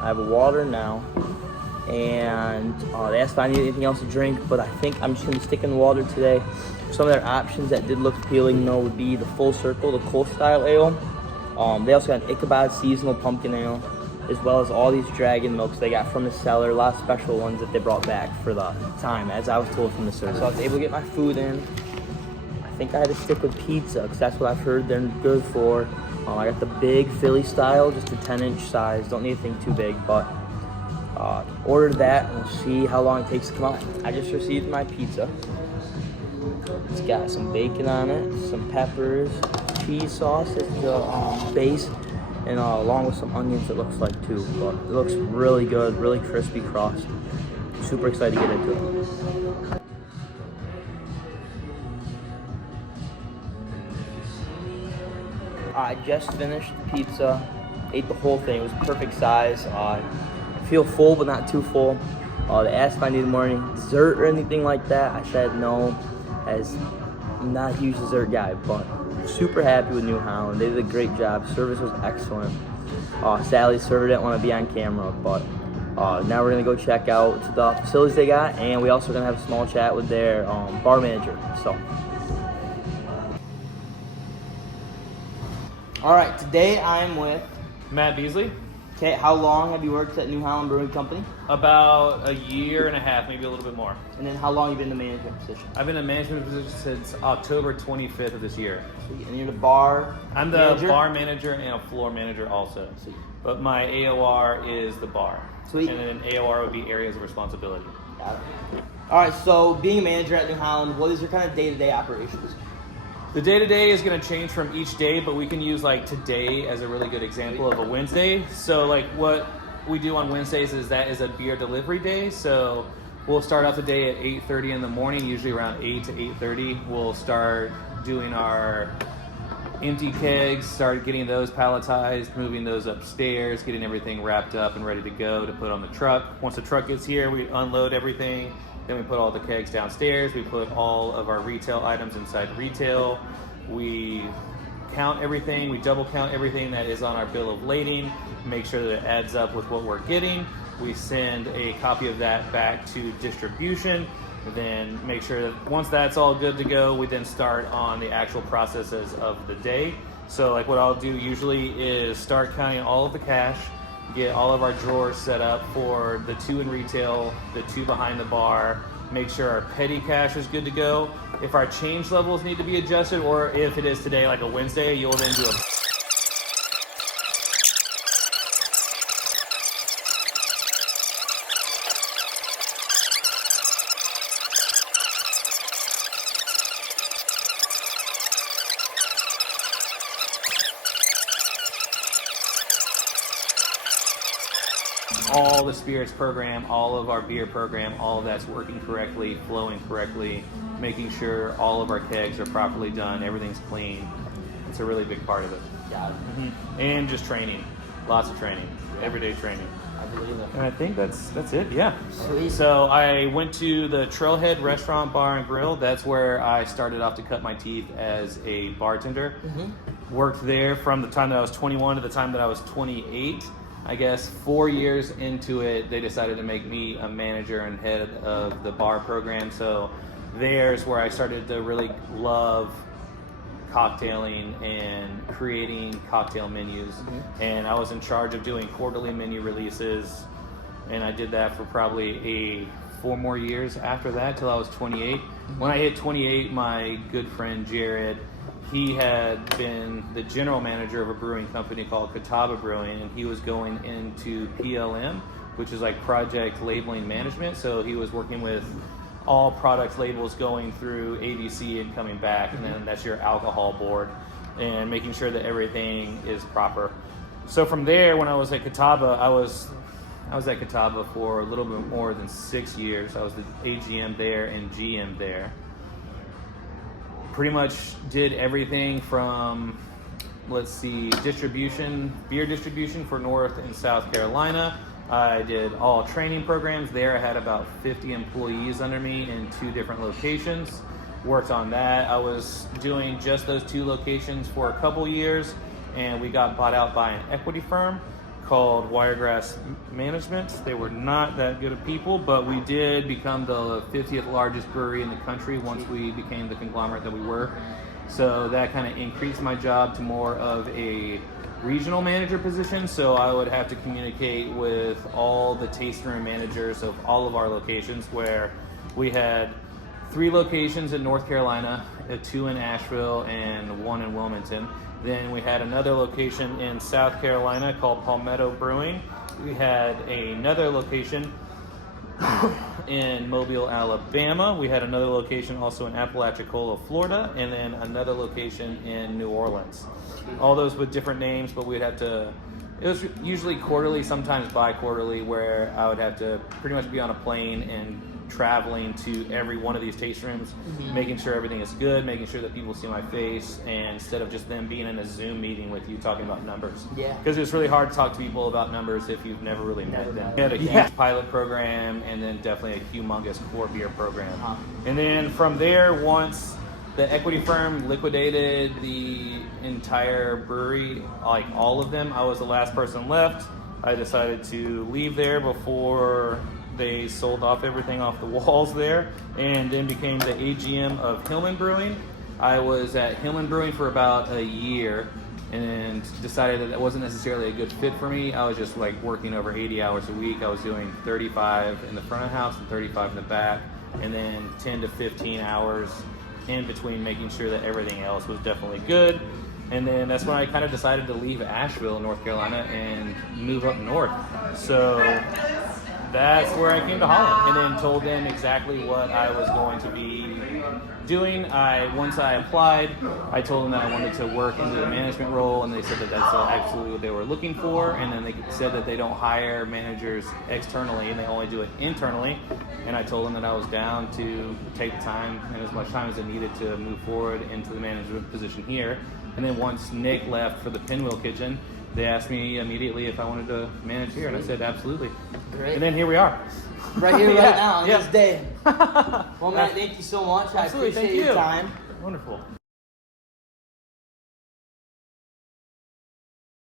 I have a water now, and they asked if I need anything else to drink, but I think I'm just gonna stick in the water today. Some of their options that did look appealing though would be the Full Circle, the Cool Style Ale. They also got an Ichabod Seasonal Pumpkin Ale, as well as all these dragon milks they got from the cellar, a lot of special ones that they brought back for the time, as I was told from the server. So I was able to get my food in. I think I had to stick with pizza, because that's what I've heard they're good for. I got the big Philly style, just a 10-inch size, don't need anything too big, but ordered that, and we'll see how long it takes to come out. I just received my pizza. It's got some bacon on it, some peppers, cheese sauce is the base, and along with some onions it looks like too. But it looks really good, really crispy crust. Super excited to get into it. I just finished the pizza, ate the whole thing. It was perfect size. I feel full but not too full. They asked if I needed more dessert or anything like that. I said no, as I'm not a huge dessert guy, but super happy with New Holland. They did a great job. Service was excellent. Sally's server didn't want to be on camera, but now we're gonna go check out the facilities they got, and we also gonna have a small chat with their bar manager. So, all right, today I'm with Matt Beasley. Okay, how long have you worked at New Holland Brewing Company? About a year and a half, maybe a little bit more. And then how long have you been in the management position? I've been in management position since October 25th of this year. Sweet. And you're the bar I'm the manager? bar manager and a floor manager also. Sweet. But my AOR is the bar. Sweet. And then AOR would be areas of responsibility. Got it. All right, so being a manager at New Holland, what is your kind of day-to-day operations? The day-to-day is going to change from each day, but we can use like today as a really good example of a Wednesday. So like what we do on Wednesdays is that is a beer delivery day. So we'll start off the day at 8:30 in the morning, usually around 8 to 8:30. We'll start doing our empty kegs, start getting those palletized, moving those upstairs, getting everything wrapped up and ready to go to put on the truck. Once the truck gets here, we unload everything. Then we put all the kegs downstairs. We put all of our retail items inside retail. We count everything. We double count everything that is on our bill of lading, make sure that it adds up with what we're getting. We send a copy of that back to distribution. Then make sure that once that's all good to go, we then start on the actual processes of the day. So like what I'll do usually is start counting all of the cash, get all of our drawers set up for the 2 in retail, the 2 behind the bar, make sure our petty cash is good to go. If our change levels need to be adjusted, or if it is today like a Wednesday, you'll then do a all the spirits program, all of our beer program, all of that's working correctly, flowing correctly, making sure all of our kegs are properly done, everything's clean. It's a really big part of it. Got it. Mm-hmm. And just training, lots of training, everyday training. I believe it. And I think that's it, yeah. Sweet. So I went to the Trailhead Restaurant Bar and Grill. That's where I started off to cut my teeth as a bartender. Mm-hmm. Worked there from the time that I was 21 to the time that I was 28. I guess 4 years into it, they decided to make me a manager and head of the bar program. So there's where I started to really love cocktailing and creating cocktail menus. Mm-hmm. And I was in charge of doing quarterly menu releases. And I did that for probably 4 more years after that till I was 28. Mm-hmm. When I hit 28, my good friend Jared, he had been the general manager of a brewing company called Catawba Brewing, and he was going into PLM, which is like project labeling management. So he was working with all product labels going through ABC and coming back, and then that's your alcohol board, and making sure that everything is proper. So from there, when I was at Catawba, I was at Catawba for a little bit more than 6 years. I was the AGM there and GM there. Pretty much did everything from, distribution, beer distribution for North and South Carolina. I did all training programs there. I had about 50 employees under me in 2 different locations. Worked on that. I was doing just those 2 locations for a couple years, and we got bought out by an equity firm. called Wiregrass Management. They were not that good of people, but we did become the 50th largest brewery in the country once we became the conglomerate that we were. So that kind of increased my job to more of a regional manager position. So I would have to communicate with all the tasting room managers of all of our locations, where we had 3 locations in North Carolina, 2 in Asheville, and 1 in Wilmington. Then we had another location in South Carolina called Palmetto Brewing. We had another location in Mobile, Alabama. We had another location also in Apalachicola, Florida, and then another location in New Orleans. All those with different names, but we'd have to, it was usually quarterly, sometimes bi-quarterly, where I would have to pretty much be on a plane and traveling to every one of these taste rooms, making sure everything is good, making sure that people see my face, and instead of just them being in a Zoom meeting with you talking about numbers. Yeah. Because it's really hard to talk to people about numbers if you've never really met them. We had a huge pilot program, and then definitely a humongous core beer program. And then from there, once the equity firm liquidated the entire brewery, like all of them, I was the last person left. I decided to leave there before they sold off everything off the walls there, and then became the AGM of Holland Brewing. I was at Holland Brewing for about a year and decided that wasn't necessarily a good fit for me. I was just like working over 80 hours a week. I was doing 35 in the front of the house and 35 in the back, and then 10 to 15 hours in between, making sure that everything else was definitely good. And then that's when I kind of decided to leave Asheville, North Carolina, and move up north. So that's where I came to Holland, and then told them exactly what I was going to be doing. Once I applied, I told them that I wanted to work into the management role, and they said that that's absolutely what they were looking for. And then they said that they don't hire managers externally, and they only do it internally. And I told them that I was down to take the time and as much time as I needed to move forward into the management position here. And then once Nick left for the Pinwheel Kitchen, they asked me immediately if I wanted to manage here, and I said absolutely. Great. And then here we are. Right here, right now, on this day. Well, man, thank you so much. I appreciate your time. Wonderful.